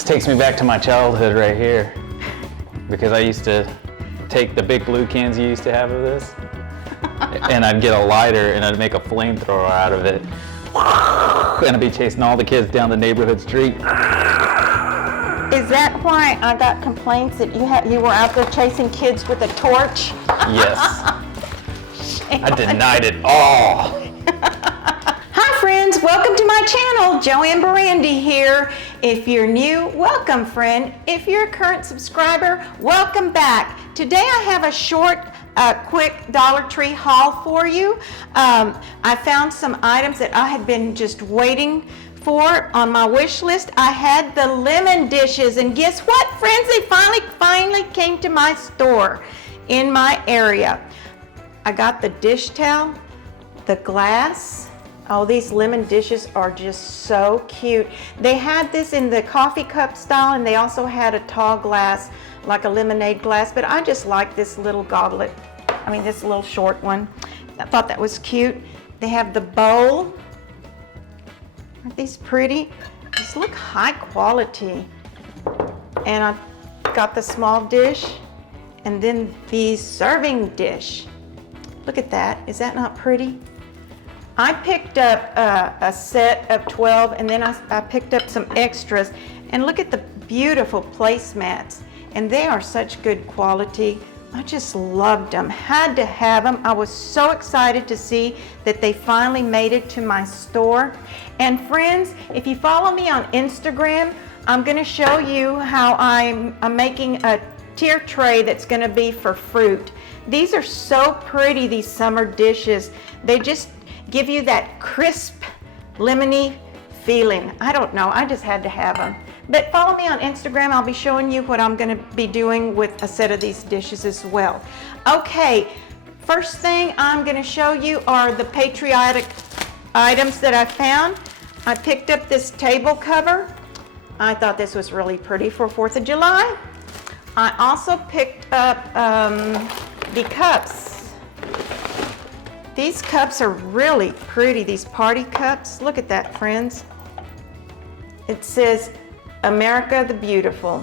This takes me back to my childhood right here, because I used to take the big blue cans you used to have of this, and I'd get a lighter and I'd make a flamethrower out of it, and I'd be chasing all the kids down the neighborhood street. Is that why I got complaints that you were out there chasing kids with a torch? Yes. I denied it all. Hi friends, welcome to my channel. JoAnn Barrandey here. If you're new, welcome friend. If you're a current subscriber, welcome back. Today I have a short, quick Dollar Tree haul for you. I found some items that I had been just waiting for on my wish list. I had the lemon dishes, and guess what friends, they finally came to my store in my area. I got the dish towel, the glass. Oh, these lemon dishes are just so cute. They had this in the coffee cup style, and they also had a tall glass, like a lemonade glass, but I just like this little goblet. I mean, this little short one. I thought that was cute. They have the bowl. Aren't these pretty? These look high quality. And I got the small dish, and then the serving dish. Look at that. Is that not pretty? I picked up a set of 12, and then I picked up some extras. And look at the beautiful placemats. And they are such good quality. I just loved them, had to have them. I was so excited to see that they finally made it to my store. And friends, if you follow me on Instagram, I'm gonna show you how I'm making a tier tray that's gonna be for fruit. These are so pretty, these summer dishes. They just give you that crisp, lemony feeling. I don't know, I just had to have them. But follow me on Instagram. I'll be showing you what I'm going to be doing with a set of these dishes as well. Okay, first thing I'm going to show you are the Patriotic Items that I found. I picked up this table cover. I thought this was really pretty for 4th of July. I also picked up the cups. These cups are really pretty, these party cups. Look at that, friends. It says America the Beautiful.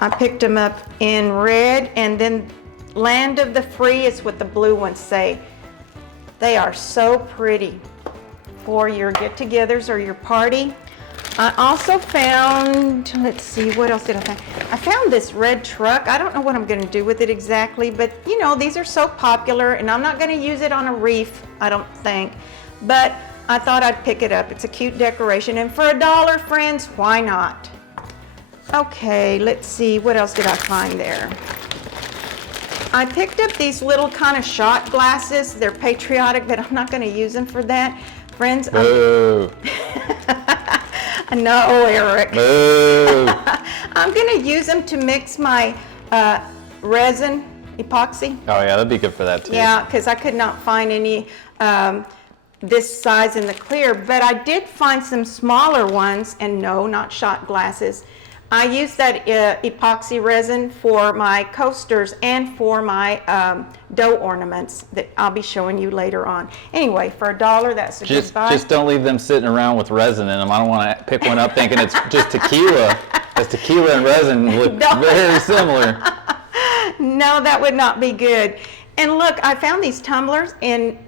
I picked them up in red, and then Land of the Free is what the blue ones say. They are so pretty for your get-togethers or your party. I also found, let's see, what else did I find? I found this red truck. I don't know what I'm going to do with it exactly, but you know, these are so popular, and I'm not going to use it on a wreath, I don't think. But I thought I'd pick it up. It's a cute decoration, and for $1, friends, why not? Okay, let's see, what else did I find there? I picked up these little kind of shot glasses. They're patriotic, but I'm not going to use them for that. Friends, Boo. No, Eric. Boo. I'm going to use them to mix my resin, epoxy. Oh yeah, that'd be good for that too. Yeah, because I could not find any this size in the clear, but I did find some smaller ones, and no, not shot glasses. I used that epoxy resin for my coasters and for my dough ornaments that I'll be showing you later on. Anyway, for $1, that's a good buy. Just don't leave them sitting around with resin in them. I don't want to pick one up thinking it's just tequila. As tequila and resin look very similar. No, that would not be good. And look, I found these tumblers in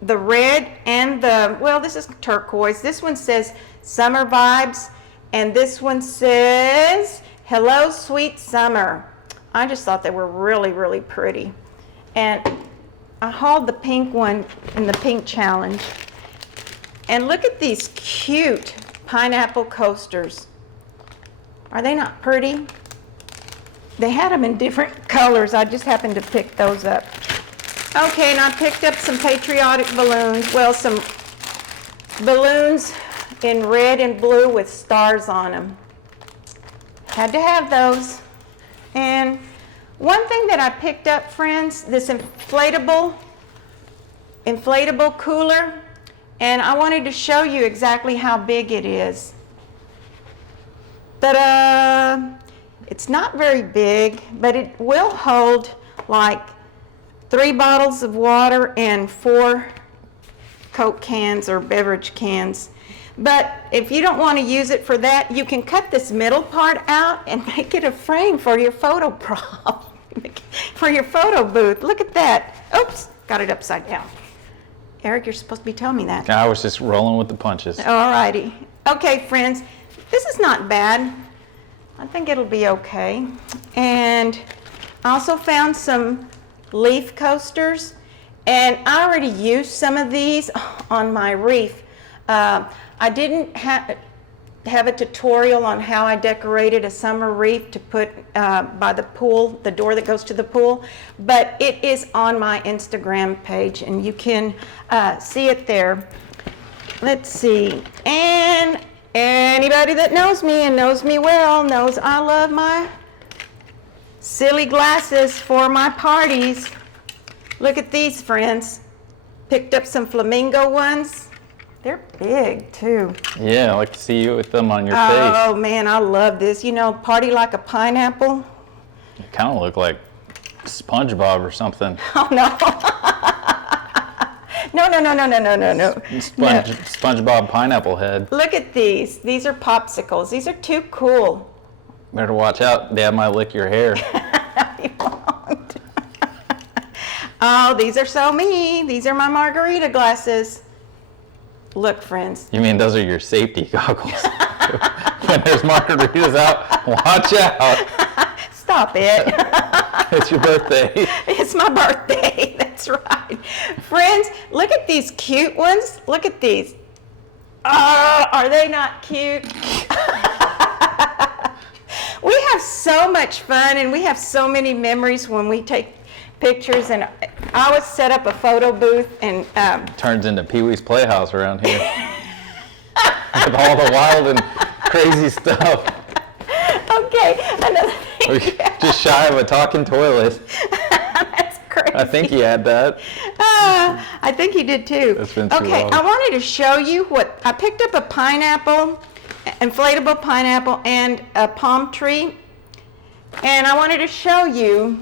the red and the, well, this is turquoise. This one says Summer Vibes, and this one says Hello Sweet Summer. I just thought they were really, really pretty. And I hauled the pink one in the pink challenge. And look at these cute pineapple coasters. Are they not pretty? They had them in different colors. I just happened to pick those up. Okay, and I picked up some patriotic balloons. Well, some balloons in red and blue with stars on them. Had to have those. And one thing that I picked up, friends, this inflatable cooler. And I wanted to show you exactly how big it is. Ta-da! It's not very big, but it will hold like 3 bottles of water and 4 Coke cans or beverage cans. But if you don't want to use it for that, you can cut this middle part out and make it a frame for your photo prop, for your photo booth. Look at that. Oops, got it upside down. Eric, you're supposed to be telling me that. I was just rolling with the punches. All righty. Okay, friends, this is not bad. I think it'll be okay. And I also found some leaf coasters, and I already used some of these on my wreath. I didn't have a tutorial on how I decorated a summer wreath to put by the pool, the door that goes to the pool, but it is on my Instagram page, and you can see it there. Let's see. And anybody that knows me and knows me well knows I love my silly glasses for my parties. Look at these, friends. Picked up some flamingo ones. They're big too. Yeah, I like to see you with them on your face. Oh man, I love this. You know, party like a pineapple. You kind of look like SpongeBob or something. Oh no. No. SpongeBob pineapple head. Look at these. These are popsicles. These are too cool. Better watch out. Dad might lick your hair. He won't. Oh, these are so me. These are my margarita glasses. Look, friends. You mean those are your safety goggles? When there's margaritas out, watch out. Stop it. It's your birthday. It's my birthday. That's right. Friends, look at these cute ones. Look at these. Oh, are they not cute? We have so much fun, and we have so many memories when we take pictures, and I always set up a photo booth, and Turns into Pee-wee's Playhouse around here. With all the wild and crazy stuff. okay, another thing. Just shy of a talking toilet. That's crazy. I think he had that. I think he did too. It's been too okay, long. I wanted to show you what I picked up: a pineapple, inflatable pineapple, and a palm tree, and I wanted to show you.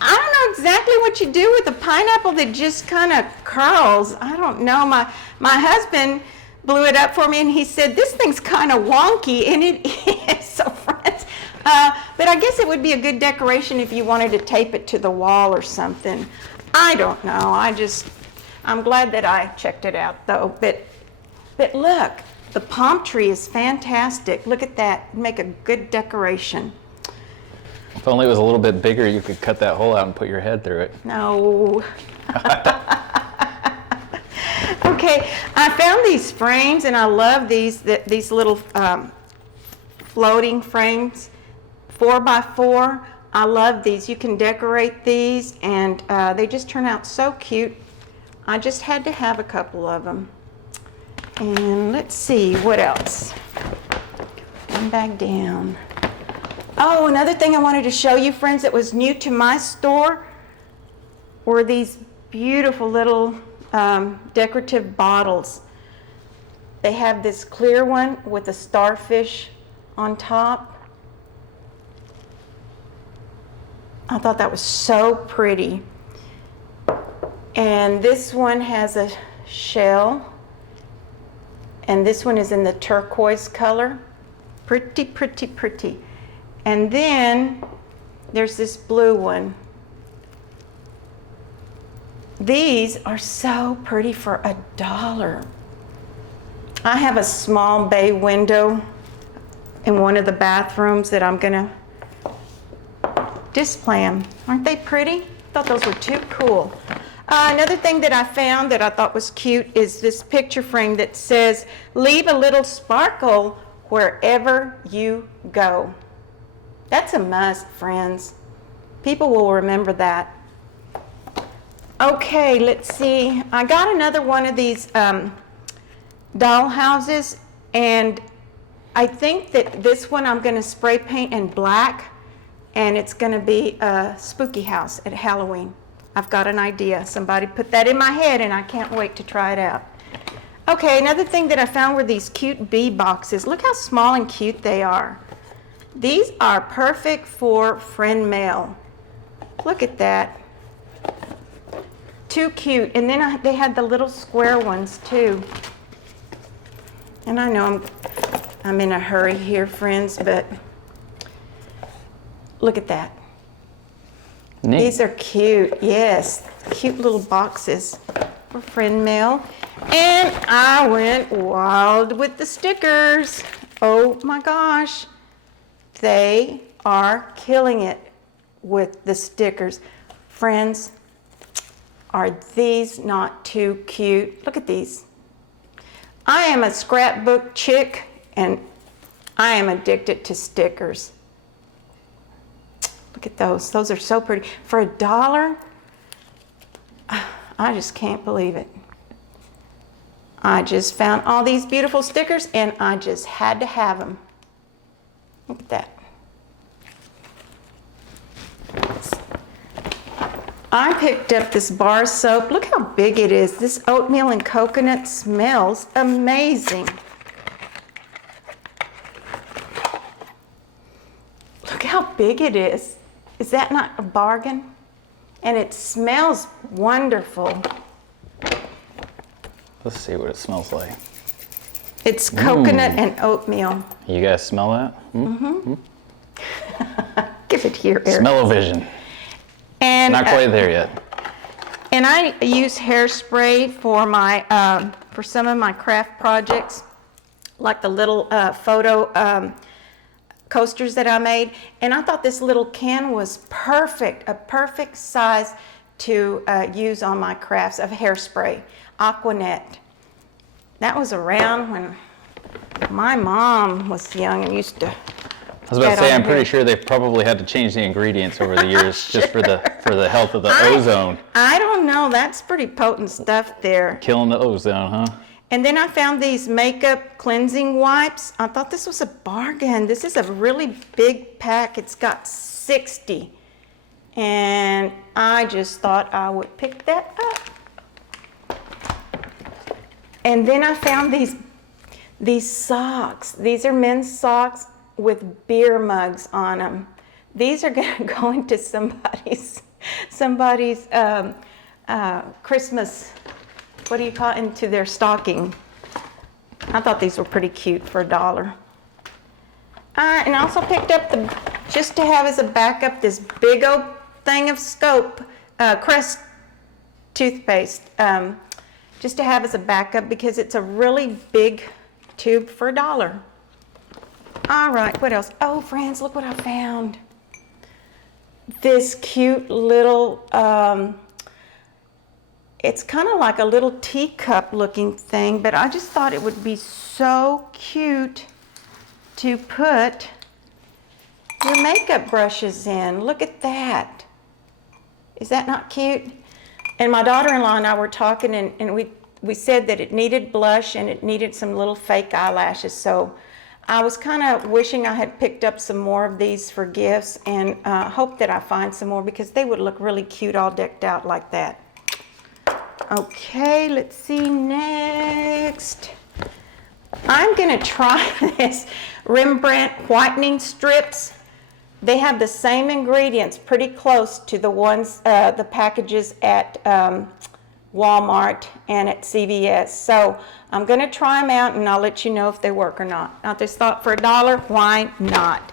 I don't know exactly what you do with a pineapple that just kind of curls. I don't know. My husband blew it up for me, and he said, this thing's kind of wonky, and it is. So, friends, but I guess it would be a good decoration if you wanted to tape it to the wall or something. I don't know. I'm glad that I checked it out, though. But look, the palm tree is fantastic. Look at that. Make a good decoration. If only it was a little bit bigger, you could cut that hole out and put your head through it. No. Okay, I found these frames, and I love these little floating frames, 4x4. I love these. You can decorate these, and they just turn out so cute. I just had to have a couple of them. And let's see, what else? One bag down. Oh, another thing I wanted to show you, friends, that was new to my store were these beautiful little decorative bottles. They have this clear one with a starfish on top. I thought that was so pretty. And this one has a shell. And this one is in the turquoise color. Pretty, pretty, pretty. And then there's this blue one. These are so pretty for $1. I have a small bay window in one of the bathrooms that I'm gonna display them. Aren't they pretty? I thought those were too cool. Another thing that I found that I thought was cute is this picture frame that says, "Leave a little sparkle wherever you go." That's a must, friends. People will remember that. Okay, let's see. I got another one of these doll houses, and I think that this one I'm going to spray paint in black, and it's going to be a spooky house at Halloween. I've got an idea. Somebody put that in my head, and I can't wait to try it out. Okay, another thing that I found were these cute bee boxes. Look how small and cute they are. These are perfect for friend mail. Look at that. Too cute. And then they had the little square ones too. And I know I'm in a hurry here, friends, but look at that. Neat. These are cute, yes. Cute little boxes for friend mail. And I went wild with the stickers. Oh my gosh. They are killing it with the stickers. Friends, are these not too cute? Look at these. I am a scrapbook chick and I am addicted to stickers. Look at those. Those are so pretty. For $1, I just can't believe it. I just found all these beautiful stickers and I just had to have them. Look at that. I picked up this bar soap. Look how big it is. This oatmeal and coconut smells amazing. Look how big it is. Is that not a bargain? And it smells wonderful. Let's see what it smells like. It's coconut and oatmeal. You guys smell that? Mm-hmm. Give it here, Eric. Smell-o-vision. And Not quite there yet. And I use hairspray for my for some of my craft projects, like the little photo coasters that I made. And I thought this little can was perfect, a perfect size to use on my crafts of hairspray, Aquanet. That was around when my mom was young and used to. I was about to say, I'm pretty sure they've probably had to change the ingredients over the years Sure. just for the health of the ozone. I don't know. That's pretty potent stuff there. Killing the ozone, huh? And then I found these makeup cleansing wipes. I thought this was a bargain. This is a really big pack. It's got 60. And I just thought I would pick that up. And then I found these socks. These are men's socks with beer mugs on them. These are going to go into somebody's Christmas, what do you call it, into their stocking. I thought these were pretty cute for $1. And I also picked up just to have as a backup, this big old thing of Crest Toothpaste, just to have as a backup because it's a really big tube for $1. All right, what else? Oh, friends, look what I found. This cute little, it's kind of like a little teacup looking thing, but I just thought it would be so cute to put your makeup brushes in. Look at that. Is that not cute? And my daughter-in-law and I were talking, and we said that it needed blush and it needed some little fake eyelashes, so I was kind of wishing I had picked up some more of these for gifts and hope that I find some more because they would look really cute all decked out like that. Okay, let's see next. I'm going to try this Rembrandt whitening strips. They have the same ingredients, pretty close to the ones, the packages at Walmart and at CVS. So I'm going to try them out and I'll let you know if they work or not. I just thought for $1, why not?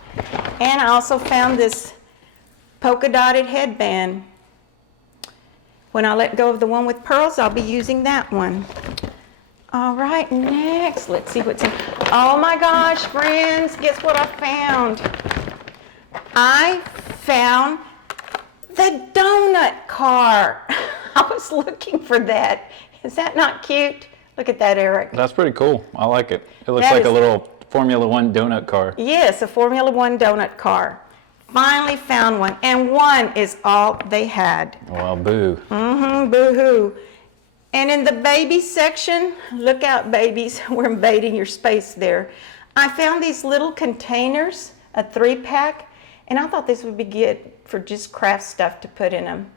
And I also found this polka dotted headband. When I let go of the one with pearls, I'll be using that one. All right, next, let's see what's in. Oh my gosh, friends, guess what I found? I found the donut car. I was looking for that. Is that not cute? Look at that, Eric. That's pretty cool. I like it. It looks That like is- a little Formula One donut car. Yes, a Formula One donut car. Finally found one, and one is all they had. Well, boo. Boo-hoo. And in the baby section, look out, babies, we're invading your space there. I found these little containers, a 3-pack, and I thought this would be good for just craft stuff to put in them.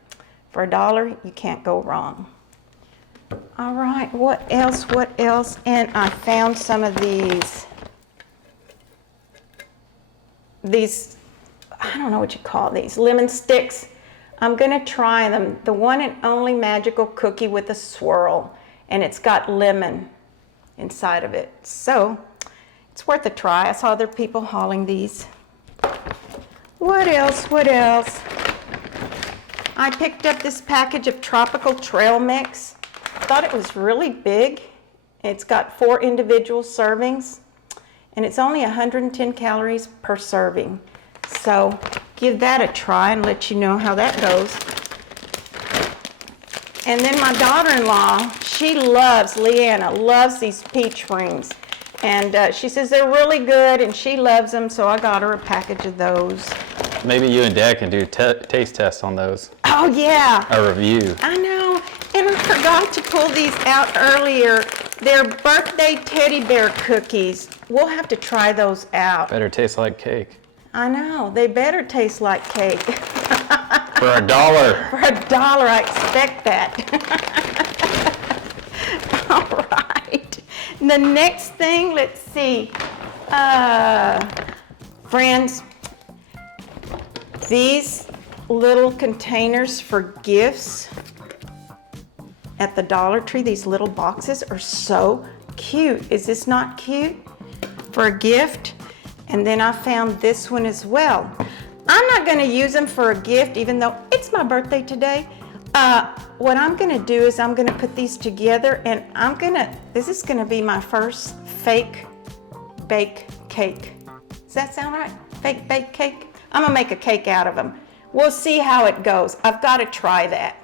For $1, you can't go wrong. All right, what else? And I found some of these, I don't know what you call these, lemon sticks. I'm gonna try them. The one and only magical cookie with a swirl, and it's got lemon. inside of it. So it's worth a try. I saw other people hauling these. What else? What else? I picked up this package of tropical trail mix. Thought it was really big. It's got 4 individual servings, and it's only 110 calories per serving. So give that a try and let you know how that goes. And then my daughter-in-law, she loves, Leanna, loves these peach rings. And she says they're really good, and she loves them, so I got her a package of those. Maybe you and Dad can do taste tests on those. Oh, yeah. A review. I know. And I forgot to pull these out earlier. They're birthday teddy bear cookies. We'll have to try those out. Better taste like cake. I know. They better taste like cake. For $1. For $1, I expect that. All right. The next thing, let's see. Friends, these little containers for gifts at the Dollar Tree, these little boxes are so cute. Is this not cute for a gift? And then I found this one as well. I'm not going to use them for a gift, even though it's my birthday today. What I'm going to do is I'm going to put these together, and this is going to be my first fake bake cake. Does that sound right? Fake bake cake? I'm going to make a cake out of them. We'll see how it goes. I've got to try that.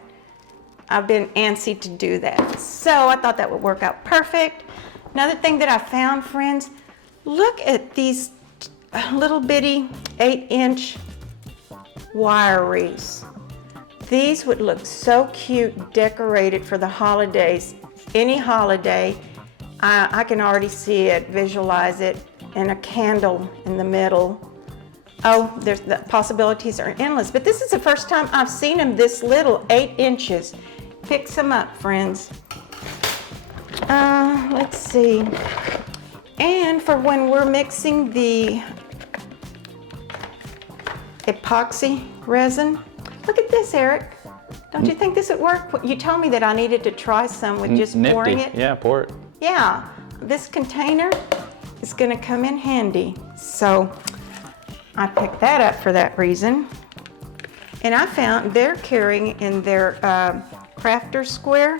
I've been antsy to do that. So I thought that would work out perfect. Another thing that I found, friends, look at these little bitty 8-inch wire wreaths. These would look so cute decorated for the holidays. Any holiday, I can already see it, visualize it, and a candle in the middle. Oh, the possibilities are endless. But this is the first time I've seen them this little, 8 inches. Pick some up, friends. Let's see. And for when we're mixing the epoxy resin, look at this, Eric. Don't you think this would work? You told me that I needed to try some with just pouring it. Yeah, pour it. Yeah, this container is going to come in handy. So I picked that up for that reason. And I found they're carrying in their crafter square,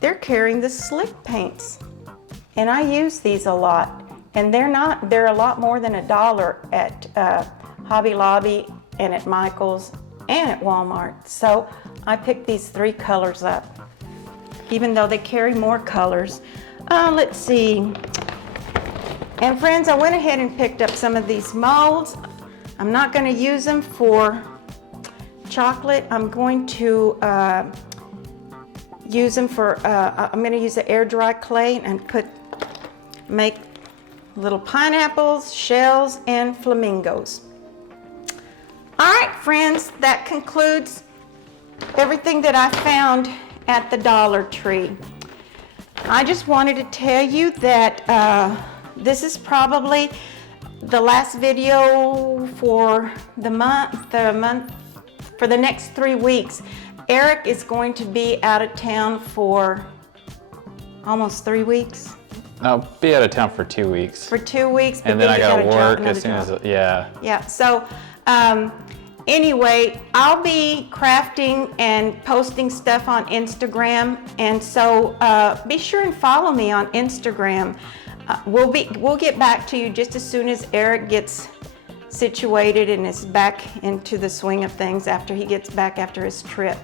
they're carrying the slick paints. And I use these a lot. And they're a lot more than $1 at Hobby Lobby and at Michael's and at Walmart. So I picked these 3 colors up, even though they carry more colors. Let's see. And friends, I went ahead and picked up some of these molds. I'm not going to use them for chocolate. I'm going to use them for, I'm going to use the air dry clay and make little pineapples, shells, and flamingos. All right, friends, that concludes everything that I found at the Dollar Tree. I just wanted to tell you that this is probably the last video for the month, for the next 3 weeks. Eric is going to be out of town for almost 3 weeks. I'll be out of town for 2 weeks. For 2 weeks. And then I gotta work as soon as, yeah. Yeah, so anyway, I'll be crafting and posting stuff on Instagram, and so be sure and follow me on Instagram. We'll get back to you just as soon as Eric gets situated and is back into the swing of things after he gets back after his trip.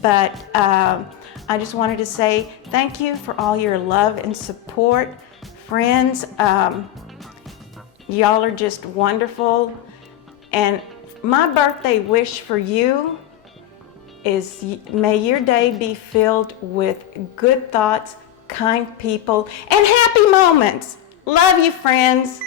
But I just wanted to say thank you for all your love and support. Friends, y'all are just wonderful. And my birthday wish for you is may your day be filled with good thoughts, kind people, and happy moments. Love you, friends.